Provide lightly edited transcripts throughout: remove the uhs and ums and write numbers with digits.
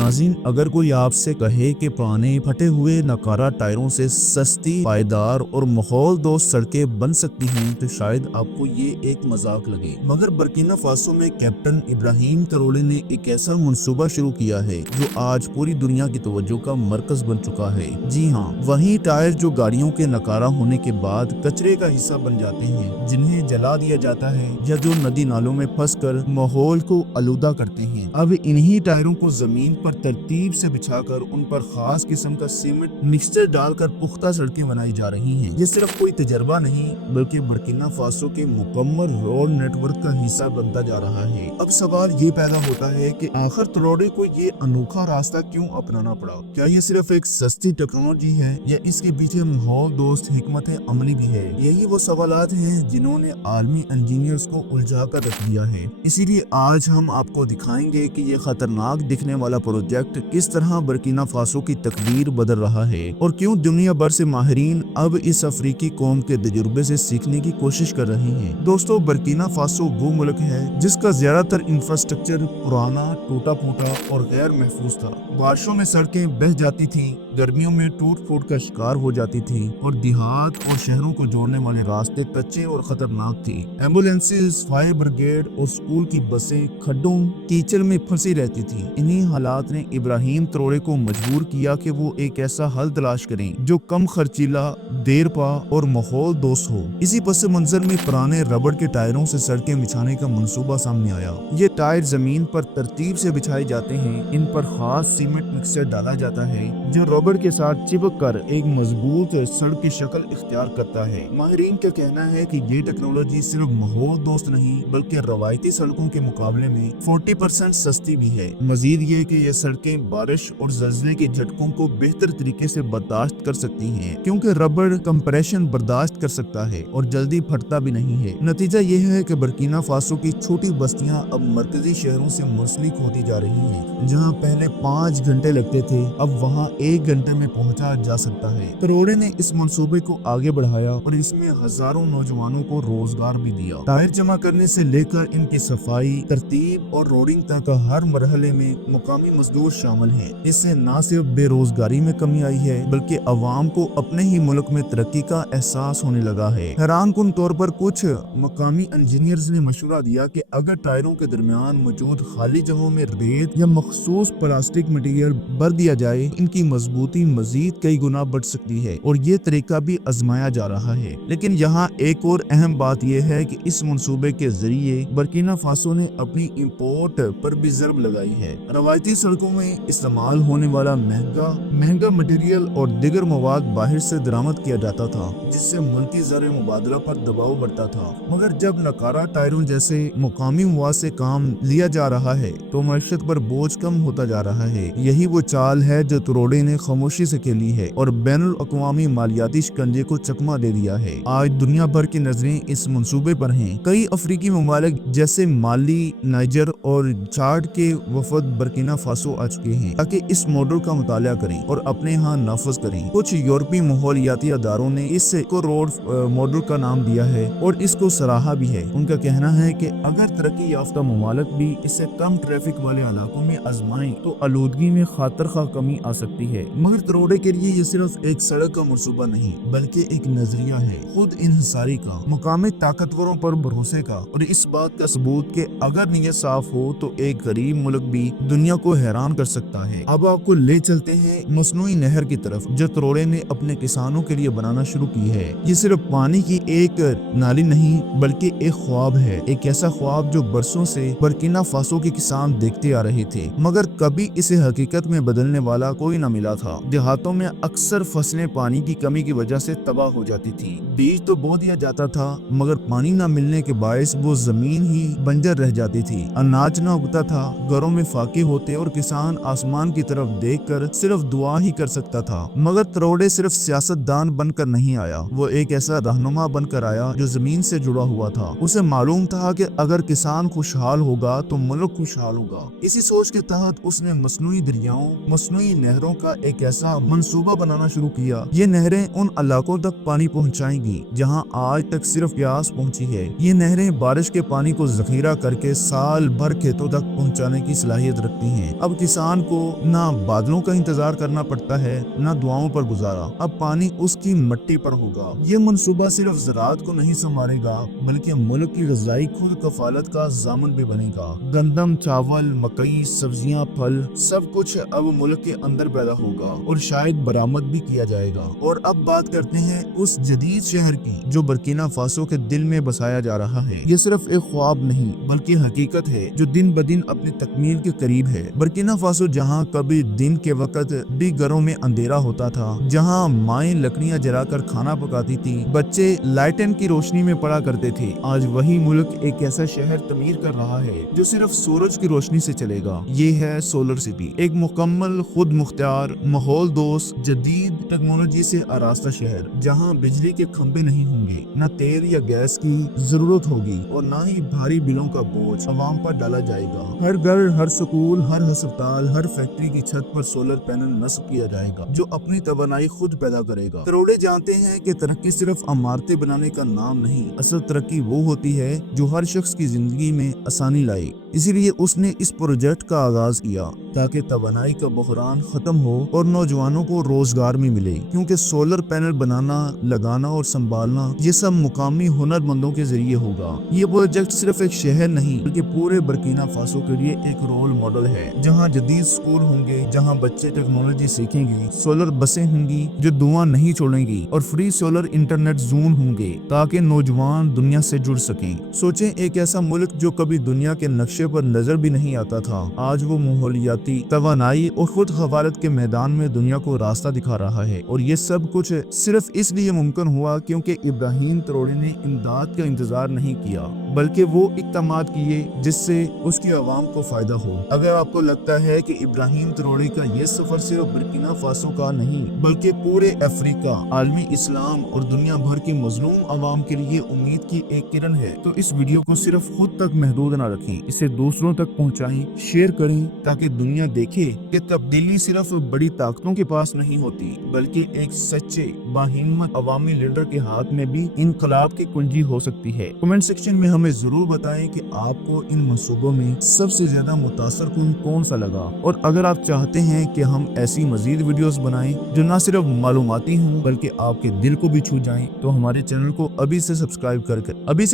नाज़रीन, अगर कोई आपसे कहे कि पुराने फटे हुए नकारा टायरों से सस्ती, पायदार और माहौल दोस्त सड़कें बन सकती हैं तो शायद आपको ये एक मजाक लगे, मगर बर्किना फासो में कैप्टन इब्राहिम ट्रोरे ने एक ऐसा मंसूबा शुरू किया है जो आज पूरी दुनिया की तवज्जो का मरकज बन चुका है। जी हाँ, वही टायर जो गाड़ियों के नकारा होने के बाद कचरे का हिस्सा बन जाते हैं, जिन्हें जला दिया जाता है या जो नदी नालों में फंस कर माहौल को आलूदा करते हैं। अब इन्हीं टायरों को जमीन पर तरतीब से बिछाकर उन पर खास किस्म का सीमेंट मिक्सचर डालकर पुख्ता सड़कें बनाई जा रही हैं। ये सिर्फ कोई तजर्बा नहीं बल्कि बर्किना फासो के मुकम्मल रोड नेटवर्क का हिस्सा बनता जा रहा है। अब सवाल ये पैदा होता है कि आखिर ट्रोरे को ये अनोखा रास्ता क्यों अपनाना पड़ा? क्या ये सिर्फ एक सस्ती टेक्नोलॉजी है या इसके पीछे माहौल दोस्त हिकमत अमली भी है? यही वो सवालात हैं जिन्होंने आर्मी इंजीनियर्स को उलझा कर रख दिया है। इसीलिए आज हम आपको दिखाएंगे कि ये खतरनाक दिखने वाला प्रोजेक्ट किस तरह बर्किना फासो की तकदीर बदल रहा है और क्यों दुनिया भर से माहिरीन अब इस अफ्रीकी कौम के तजुर्बे से सीखने की कोशिश कर रहे हैं। दोस्तों, बर्किना फासो वो मुल्क है जिसका ज्यादातर इंफ्रास्ट्रक्चर पुराना, टूटा फूटा और गैर महफूज था। बारिशों में सड़कें बह जाती थी, गर्मियों में टूट फूट का शिकार हो जाती थी और देहात और शहरों को जोड़ने वाले रास्ते कच्चे और खतरनाक थी। एम्बुलेंसेस, फायर ब्रिगेड और स्कूल की बसें खड्डों कीचड़ में फंसी रहती थी। इन्हीं हालात ने इब्राहिम ट्रोरे को मजबूर किया कि वो एक ऐसा हल तलाश करें जो कम खर्चीला, देर पा और माहौल दोस्त हो। इसी पस मंजर में पुराने रबड़ के टायरों से सड़कें बिछाने का मंसूबा सामने आया। ये टायर जमीन पर तरतीब से बिछाए जाते हैं, इन पर खास सीमेंट मिक्सचर डाला जाता है जो रबड़ के साथ चिपक कर एक मजबूत सड़क की शक्ल इख्तियार करता है। माहिरीन का कहना है कि ये टेक्नोलॉजी सिर्फ माहौल दोस्त नहीं बल्कि रवायती सड़कों के मुकाबले में 40% सस्ती भी है। मजीद ये कि ये सड़कें बारिश और ज़लज़ले के झटकों को बेहतर तरीके से बर्दाश्त कर सकती हैं क्योंकि रबड़ कंप्रेशन बर्दाश्त कर सकता है और जल्दी फटता भी नहीं है। नतीजा ये है कि बर्किना फासो की छोटी बस्तियां अब मरकजी शहरों से मुंसलिक होती जा रही हैं। जहां पहले 5 घंटे लगते थे अब वहां 1 घंटे में पहुंचा जा सकता है। ट्रोरे ने इस मंसूबे को आगे बढ़ाया और इसमें हजारों नौजवानों को रोजगार भी दिया। टायर जमा करने से लेकर इनकी सफाई, तरतीब और रोडिंग तक हर मरहले में मुकामी मजदूर शामिल हैं। इससे न सिर्फ बेरोजगारी में कमी आई है बल्कि अवाम को अपने ही मुल्क में तरक्की का एहसास होने लगा है। हैरान कुन तौर पर कुछ मकामी इंजीनियर्स ने मशवरा दिया कि अगर टायरों के दरमियान मौजूद खाली जगहों में रेत या मखसूस प्लास्टिक मटेरियल भर दिया जाए, इनकी मजबूती मजीद कई गुना बढ़ सकती है और ये तरीका भी आजमाया जा रहा है। लेकिन यहाँ एक और अहम बात यह है कि इस मंसूबे के जरिए बर्किना फासो ने अपनी इंपोर्ट पर भी ज़रब लगाई है। रवायती सड़कों में इस्तेमाल होने वाला महंगा मटेरियल और दिगर मवाद बाहर से दरामद किया जाता था जिससे मुल्की ज़र मुबादला पर दबाव बढ़ता था। मगर जब नकारा टायरों जैसे मुकामी मवाद से काम लिया जा रहा है तो मईशत पर बोझ कम होता जा रहा है। यही वो चाल है जो ट्रोरे ने खामोशी से खेली है और बैनुल अक़वामी मालियाती शिकंजे को चकमा दे दिया है। आज दुनिया भर की नजरें इस मंसूबे पर हैं। कई अफ्रीकी ममालिक जैसे माली, नाइजर और चाड के वफद बर्किना फासो आ चुके हैं ताकि इस मॉडल का मुताला करें और अपने यहाँ नाफज करें। कुछ यूरोपीय माहौलियाती अदारों ने इसको रोड मॉडल का नाम दिया है और इसको सराहा भी है। उनका कहना है कि अगर तरक्की याफ्ता ममालिक भी इससे कम ट्रैफिक वाले इलाकों में आजमाएं तो आलूदगी में खातर खा कमी आ सकती है। मगर ट्रोरे के लिए ये सिर्फ एक सड़क का मंसूबा नहीं बल्कि एक नजरिया है, खुद इन्हिसारी का, मुकामी ताकतवरों पर भरोसे का और इस बात का सबूत कि अगर नीयत साफ हो तो एक गरीब मुल्क भी दुनिया को हैरान कर सकता है। अब आपको ले चलते हैं मसनूई नहर की तरफ जो ट्रोरे ने अपने किसानों के लिए बनाना शुरू की है। ये सिर्फ पानी की एक नाली नहीं बल्कि एक ख्वाब है, एक ऐसा ख्वाब जो बरसों से बर्किना फासो के किसान देखते आ रहे थे मगर कभी इसे हकीकत में बदलने वाला कोई न मिला था। देहातों में अक्सर फसलें पानी की कमी की वजह से तबाह हो जाती थी। बीज तो बो दिया जाता था मगर पानी न मिलने के बायस वो जमीन ही बंजर रह जाती थी, अनाज न उगता था, घरों में फाके होते और किसान आसमान की तरफ देखकर सिर्फ दुआ ही कर सकता था। मगर ट्रोरे सिर्फ सियासतदान बनकर नहीं आया, वो एक ऐसा रहनुमा बनकर आया जो जमीन से जुड़ा हुआ था। उसे मालूम था कि अगर किसान खुशहाल होगा तो मुल्क खुशहाल होगा। इसी सोच के तहत उसने मसनूई दरियाओं, मसनूई नहरों का एक एक ऐसा मंसूबा बनाना शुरू किया। ये नहरें उन इलाकों तक पानी पहुंचाएंगी जहां आज तक सिर्फ प्यास पहुंची है। ये नहरें बारिश के पानी को जखीरा करके साल भर खेतों तक पहुंचाने की सलाहियत रखती हैं। अब किसान को ना बादलों का इंतजार करना पड़ता है, ना दुआओं पर गुजारा। अब पानी उसकी मिट्टी पर होगा। ये मंसूबा सिर्फ ज़राअत को नहीं संवारेगा, बल्कि मुल्क की ग़िज़ाई खुद कफालत का ज़ामन भी बनेगा। गंदम, चावल, मकई, सब्जियां, फल, सब कुछ अब मुल्क के अंदर पैदा होगा और शायद बरामद भी किया जाएगा। और अब बात करते हैं उस जदीद शहर की जो बर्किना फासो के दिल में बसाया जा रहा है। ये सिर्फ एक ख्वाब नहीं बल्कि हकीकत है जो दिन ब दिन अपनी तकमील के करीब है। बर्किना फासो जहाँ कभी दिन के वक्त भी घरों में अंधेरा होता था, जहाँ माएं लकड़ियां जलाकर खाना पकाती थी, बच्चे लाइटन की रोशनी में पड़ा करते थे, आज वही मुल्क एक ऐसा शहर तमीर कर रहा है जो सिर्फ सूरज की रोशनी से चलेगा। ये है सोलर सिटी, एक मुकम्मल खुद मुख्तियार, माहौल दोस्त, जदीद टेक्नोलॉजी से आरास्ता शहर जहाँ बिजली के खंभे नहीं होंगे, न तेल या गैस की जरूरत होगी और न ही भारी बिलों का बोझ अवाम पर डाला जाएगा। हर घर, हर स्कूल, हर अस्पताल, हर फैक्ट्री की छत पर सोलर पैनल नस्ब किया जाएगा जो अपनी तवानाई खुद पैदा करेगा। करोड़े जानते हैं कि तरक्की सिर्फ इमारतें बनाने का नाम नहीं, असल तरक्की वो होती है जो हर शख्स की जिंदगी में आसानी लाए। इसीलिए उसने इस प्रोजेक्ट का आगाज किया ताकि तवानाई का बहरान खत्म हो और नौजवानों को रोजगार भी मिले, क्योंकि सोलर पैनल बनाना, लगाना और संभालना ये सब मुकामी हुनरमंदों के जरिए होगा। ये प्रोजेक्ट सिर्फ एक शहर नहीं बल्कि पूरे बर्किना फासो के लिए एक रोल मॉडल है, जहाँ जदीद स्कूल होंगे, जहाँ बच्चे टेक्नोलॉजी सीखेंगे, सोलर बसें होंगी जो धुआं नहीं छोड़ेंगी और फ्री सोलर इंटरनेट जोन होंगे ताकि नौजवान दुनिया से जुड़ सकें। सोचें, एक ऐसा मुल्क जो कभी दुनिया के नक्शे पर नजर भी नहीं आता था, आज वो माहौलियाती, तवानाई और खुद खफालत के मैदान में दुनिया को रास्ता दिखा रहा है। और ये सब कुछ सिर्फ इसलिए मुमकिन हुआ क्योंकि इब्राहिम त्रोड़ी ने इमदाद का इंतजार नहीं किया बल्कि वो इक़दामात किए जिससे उसकी आवाम को फायदा हो। अगर आपको लगता है कि इब्राहिम त्रोड़ी का ये सफर सिर्फ बर्किना फासो का नहीं बल्कि पूरे अफ्रीका, आलमी इस्लाम और दुनिया भर की मजलूम आवाम के लिए उम्मीद की एक किरण है, तो इस वीडियो को सिर्फ खुद तक महदूद न रखें, इसे दूसरों तक पहुंचाएं, शेयर करें ताकि दुनिया देखे कि तब्दीली सिर्फ बड़ी ताकतों के पास नहीं होती बल्कि एक सच्चे बाहिम्मत अवामी लीडर के हाथ में भी इनकलाब की कुंजी हो सकती है। कमेंट सेक्शन में हमें जरूर बताएं कि आपको इन मंसूबों में सबसे ज्यादा मुतासर कुन कौन सा लगा। और अगर आप चाहते हैं कि हम ऐसी मजीद वीडियोस बनाएं जो न सिर्फ मालूमाती हों बल्कि आपके दिल को भी छू जाएं, तो हमारे चैनल को अभी से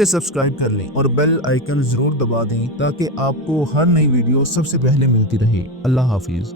सब्सक्राइब कर लें और बेल आइकन जरूर दबा दें ताकि आपको हर नई वीडियो सबसे पहले मिलती रहे। अल्लाह हाफिज।